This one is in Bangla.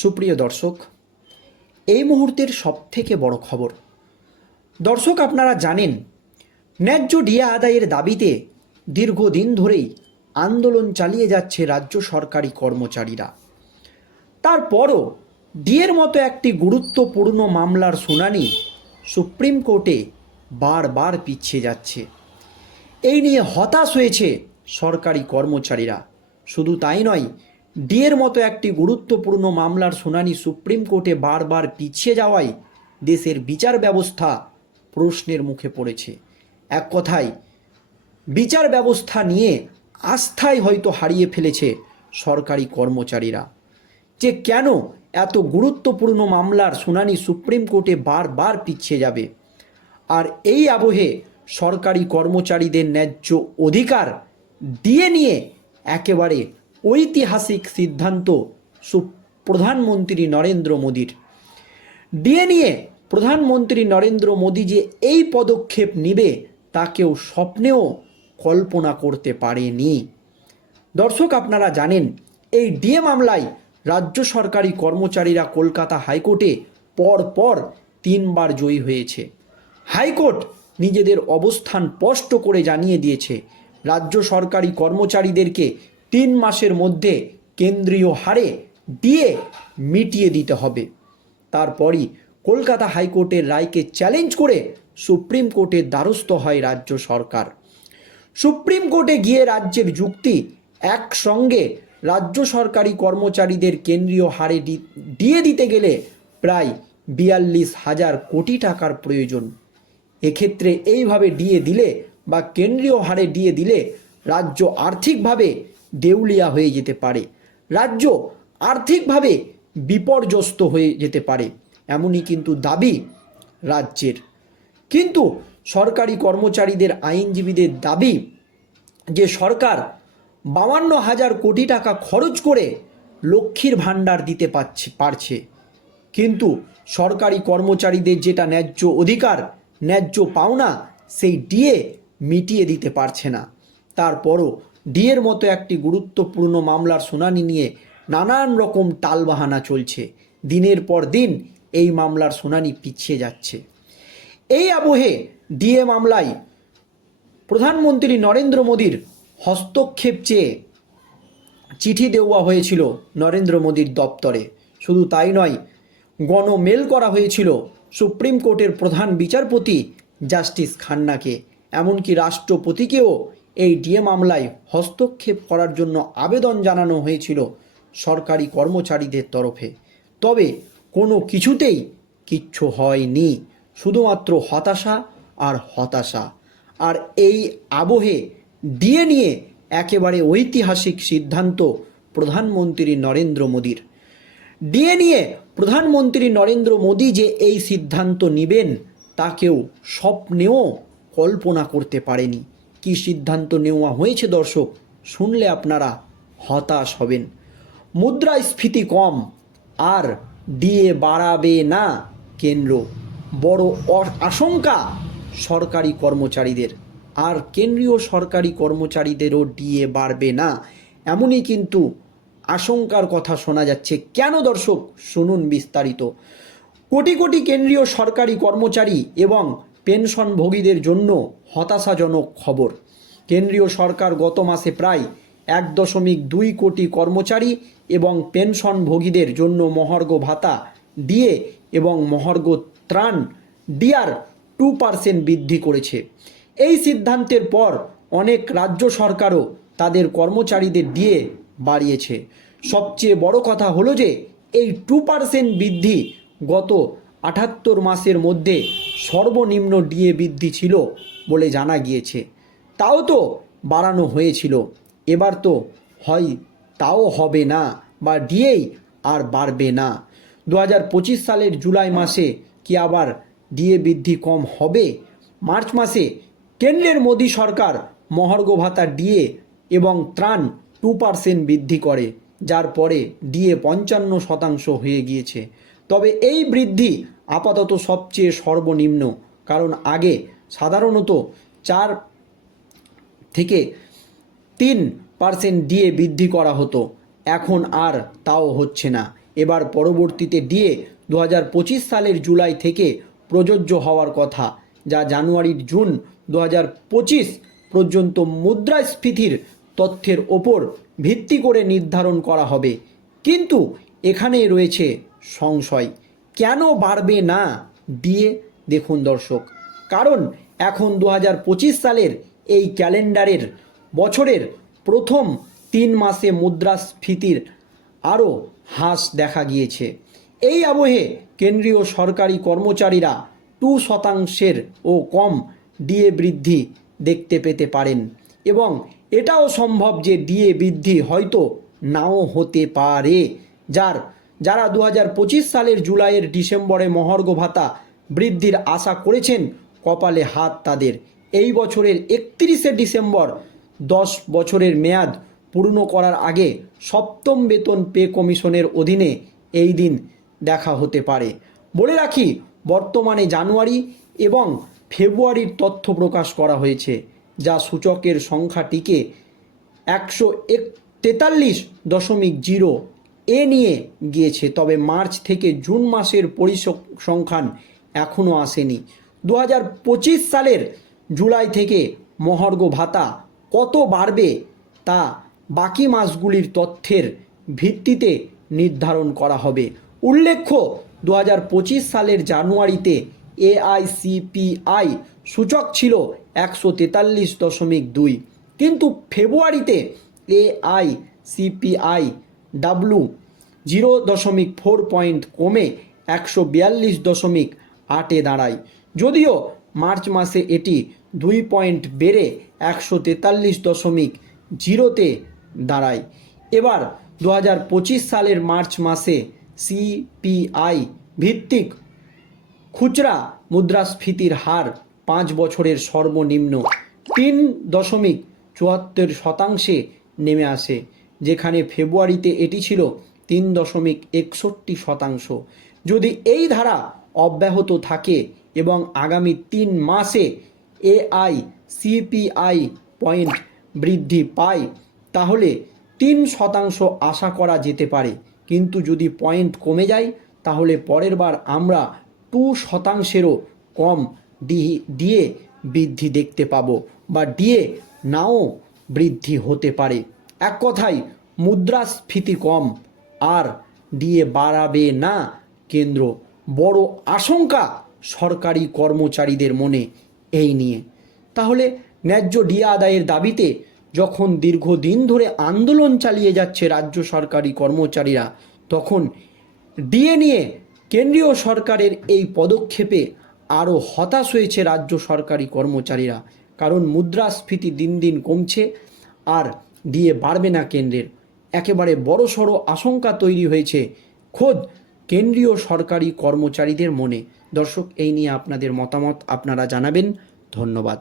সুপ্রিয় দর্শক, এই মুহূর্তের সবথেকে বড় খবর। দর্শক, আপনারা জানেন, ন্যায্য ডিয়া আদায়ের দাবিতে দীর্ঘদিন ধরেই আন্দোলন চালিয়ে যাচ্ছে রাজ্য সরকারি কর্মচারীরা। তারপরও ডিয়ের মতো একটি গুরুত্বপূর্ণ মামলার শুনানি সুপ্রিম কোর্টে বারবার পিছিয়ে যাচ্ছে। এই নিয়ে হতাশ হয়েছে সরকারি কর্মচারীরা। শুধু তাই নয় ডিএর মতো একটি গুরুত্বপূর্ণ মামলার শুনানি সুপ্রিম কোর্টে বারবার পিছিয়ে যাওয়ায় দেশের বিচার ব্যবস্থা প্রশ্নের মুখে পড়েছে। এক কথায়, বিচার ব্যবস্থা নিয়ে আস্থায় হয়তো হারিয়ে ফেলেছে সরকারি কর্মচারীরা। যে কেন এত গুরুত্বপূর্ণ মামলার শুনানি সুপ্রিম কোর্টে বারবার পিছিয়ে যাবে? আর এই আবহে সরকারি কর্মচারীদের ন্যায্য অধিকার দিয়ে নিয়ে একেবারে ঐতিহাসিক সিদ্ধান্ত প্রধানমন্ত্রী নরেন্দ্র মোদীর। ডিএ নিয়ে প্রধানমন্ত্রী নরেন্দ্র মোদী যে এই পদক্ষেপ নিবে, তা কেউ স্বপ্নেও কল্পনা করতে পারেনি। দর্শক, আপনারা জানেন, এই ডিএ মামলায় রাজ্য সরকারি কর্মচারীরা কলকাতা হাইকোর্টে পর পর তিনবার জয়ী হয়েছে। হাইকোর্ট নিজেদের অবস্থান স্পষ্ট করে জানিয়ে দিয়েছে, রাজ্য সরকারি কর্মচারীদেরকে তিন মাসের মধ্যে কেন্দ্রীয় হারে ডিএ মিটিয়ে দিতে হবে। তারপরই কলকাতা হাইকোর্টের রায়কে চ্যালেঞ্জ করে সুপ্রিম কোর্টের দ্বারস্থ হয় রাজ্য সরকার। সুপ্রিম কোর্টে গিয়ে রাজ্যের যুক্তি একসঙ্গে রাজ্য সরকারি কর্মচারীদের কেন্দ্রীয় হারে দিয়ে দিতে গেলে প্রায় বিয়াল্লিশ হাজার কোটি টাকার প্রয়োজন। এক্ষেত্রে এইভাবে দিয়ে দিলে বা কেন্দ্রীয় হারে দিয়ে দিলে রাজ্য আর্থিকভাবে দেউলিয়া হয়ে যেতে পারে। রাজ্য আর্থিকভাবে বিপর্যস্ত হয়ে যেতে পারে, এমনই কিন্তু দাবি রাজ্যের। কিন্তু সরকারি কর্মচারীদের, আইনজীবীদের দাবি যে সরকার বাউান্ন হাজার কোটি টাকা খরচ করে লক্ষ্মীর ভাণ্ডার দিতে পারছে পারছে। কিন্তু সরকারি কর্মচারীদের যেটা ন্যায্য অধিকার, ন্যায্য পাওনা, সেই ডিএ মিটিয়ে দিতে পারছে না। তারপরও ডিএর মতো একটি গুরুত্বপূর্ণ মামলার শুনানি নিয়ে নানান রকম টালবাহানা চলছে। দিনের পর দিন এই মামলার শুনানি পিছিয়ে যাচ্ছে। এই আবহে ডিএ মামলায় প্রধানমন্ত্রী নরেন্দ্র মোদীর হস্তক্ষেপ চেয়ে চিঠি দেওয়া হয়েছিল নরেন্দ্র মোদীর দপ্তরে। শুধু তাই নয়, গণমেল করা হয়েছিল সুপ্রিম কোর্টের প্রধান বিচারপতি জাস্টিস খান্নাকে। এমনকি রাষ্ট্রপতিকেও এই ডিএ মামলায় হস্তক্ষেপ করার জন্য আবেদন জানানো হয়েছিল সরকারি কর্মচারীদের তরফে। তবে কোনো কিছুতেই কিচ্ছু হয়নি, শুধুমাত্র হতাশা আর হতাশা। আর এই আবহে ডিএ নিয়ে একেবারে ঐতিহাসিক সিদ্ধান্ত প্রধানমন্ত্রী নরেন্দ্র মোদীর। ডিএ নিয়ে প্রধানমন্ত্রী নরেন্দ্র মোদী যে এই সিদ্ধান্ত নেবেন, তা কেউ স্বপ্নেও কল্পনা করতে পারেনি। কি সিদ্ধান্ত নেওয়া হয়েছে দর্শক? শুনলে আপনারা হতাশ হবেন। মুদ্রাস্ফীতি কম, আর ডিএ বাড়াবে না কেন্দ্র। বড় আশঙ্কা সরকারি কর্মচারীদের। আর কেন্দ্রীয় সরকারি কর্মচারীদেরও ডিএ বাড়বে না। এমনই কিন্তু আশঙ্কার কথা শোনা যাচ্ছে। কেন দর্শক? শুনুন বিস্তারিত। কোটি কোটি কেন্দ্রীয় সরকারি কর্মচারী এবং পেনশনভোগীদের জন্য হতাশাজনক খবর। কেন্দ্রীয় সরকার গত মাসে প্রায় এক দশমিক দুই কোটি কর্মচারী এবং পেনশনভোগীদের জন্য মহার্ঘ ভাতা দিয়ে এবং মহার্ঘ ত্রাণ ডিআর টু পার্সেন্ট বৃদ্ধি করেছে। এই সিদ্ধান্তের পর অনেক রাজ্য সরকারও তাদের কর্মচারীদের দিয়ে বাড়িয়েছে। সবচেয়ে বড় কথা হলো যে এই টু পার্সেন্ট বৃদ্ধি গত আটাত্তর মাসের মধ্যে সর্বনিম্ন ডিএ বৃদ্ধি ছিল বলে জানা গিয়েছে। তাও তো বাড়ানো হয়েছিল। এবার তো হয় তাও হবে না বা ডিএই আর বাড়বে না। দু হাজার পঁচিশ সালের জুলাই মাসে কি আবার ডিএ বৃদ্ধি কম হবে? মার্চ মাসে কেন্দ্রের মোদী সরকার মহার্ঘ ভাতা ডিএ এবং ত্রাণ টু পার্সেন্ট বৃদ্ধি করে, যার পরে ডিএ পঞ্চান্ন শতাংশ হয়ে গিয়েছে। তবে এই বৃদ্ধি আপাতত সবচেয়ে সর্বনিম্ন। কারণ আগে সাধারণত চার থেকে তিন পার্সেন্ট ডিএ বৃদ্ধি করা হতো। এখন আর তাও হচ্ছে না। এবার পরবর্তীতে ডিএ দু সালের জুলাই থেকে প্রযোজ্য হওয়ার কথা, যা জানুয়ারির জুন দু পর্যন্ত মুদ্রাস্ফীতির তথ্যের ওপর ভিত্তি করে নির্ধারণ করা হবে। কিন্তু এখানেই রয়েছে সংশয়। কেন বাড়বে না? ডিএ দেখুন দর্শক, কারণ এখন দু হাজার পঁচিশ সালের এই ক্যালেন্ডারের বছরের প্রথম তিন মাসে মুদ্রাস্ফীতির আরও হ্রাস দেখা গিয়েছে। এই আবহে কেন্দ্রীয় সরকারি কর্মচারীরা টু শতাংশের ও কম ডিএ বৃদ্ধি দেখতে পেতে পারেন এবং এটাও সম্ভব যে ডিএ বৃদ্ধি হয়তো নাও হতে পারে, যার যারা দু হাজার পঁচিশ সালের জুলাইয়ের ডিসেম্বরে মহার্ঘ ভাতা বৃদ্ধির আশা করেছেন, কপালে হাত তাদের। এই বছরের একত্রিশে ডিসেম্বর দশ বছরের মেয়াদ পূর্ণ করার আগে সপ্তম বেতন পে কমিশনের অধীনে এই দিন দেখা হতে পারে। বলে রাখি, বর্তমানে জানুয়ারি এবং ফেব্রুয়ারির তথ্য প্রকাশ করা হয়েছে, যা সূচকের সংখ্যাটিকে একশো এক তেতাল্লিশ দশমিক জিরো এ নিয়ে গিয়েছে, তবে মার্চ থেকে জুন মাসের পরিসংখ্যান এখনও আসেনি। দু সালের জুলাই থেকে মহার্ঘ ভাতা কত বাড়বে তা বাকি মাসগুলির তথ্যের ভিত্তিতে নির্ধারণ করা হবে। উল্লেখ্য দু হাজার পঁচিশ সালের জানুয়ারিতে এআইসিপিআই সূচক ছিল একশো তেতাল্লিশ দশমিক দুই। কিন্তু ফেব্রুয়ারিতে এআই সিপিআই ডাব্লু জিরো দশমিক ফোর পয়েন্ট কমে একশো বিয়াল্লিশ দশমিক আটে দাঁড়ায়। যদিও মার্চ মাসে এটি দুই পয়েন্ট বেড়ে একশো তেতাল্লিশ দশমিক জিরোতে দাঁড়ায়। এবার দু সালের মার্চ মাসে সিপিআই ভিত্তিক খুচরা মুদ্রাস্ফীতির হার পাঁচ বছরের সর্বনিম্ন তিন দশমিক চুয়াত্তর শতাংশে নেমে আসে। যেখানে ফেব্রুয়ারিতে এটি ছিল তিন দশমিক একষট্টি শতাংশ। যদি এই ধারা অব্যাহত থাকে এবং আগামী তিন মাসে এআই, সিপিআই পয়েন্ট বৃদ্ধি পায়, তাহলে তিন শতাংশ আশা করা যেতে পারে। কিন্তু যদি পয়েন্ট কমে যায়, তাহলে পরের বার আমরা টু শতাংশেরও কম ডিএ বৃদ্ধি দেখতে পাবো বা ডিএ নাও বৃদ্ধি হতে পারে। এক কথায়, মুদ্রাস্ফীতি কম। আর ডিএ বাড়াবে না কেন্দ্র। বড় আশঙ্কা সরকারি কর্মচারীদের মনে এই নিয়ে। তাহলে ন্যায্য ডিএ আদায়ের দাবিতে যখন দীর্ঘদিন ধরে আন্দোলন চালিয়ে যাচ্ছে রাজ্য সরকারি কর্মচারীরা, তখন ডিএ নিয়ে কেন্দ্রীয় সরকারের এই পদক্ষেপে আরও হতাশ হয়েছে রাজ্য সরকারি কর্মচারীরা। কারণ মুদ্রাস্ফীতি দিন দিন কমছে। আর ডিএ বাড়বে না কেন্দ্রের। একেবারে বড়সড় আশঙ্কা তৈরি হয়েছে খোদ কেন্দ্রীয় সরকারি কর্মচারীদের মনে। দর্শক, এই নিয়ে আপনাদের মতামত আপনারা জানাবেন। ধন্যবাদ।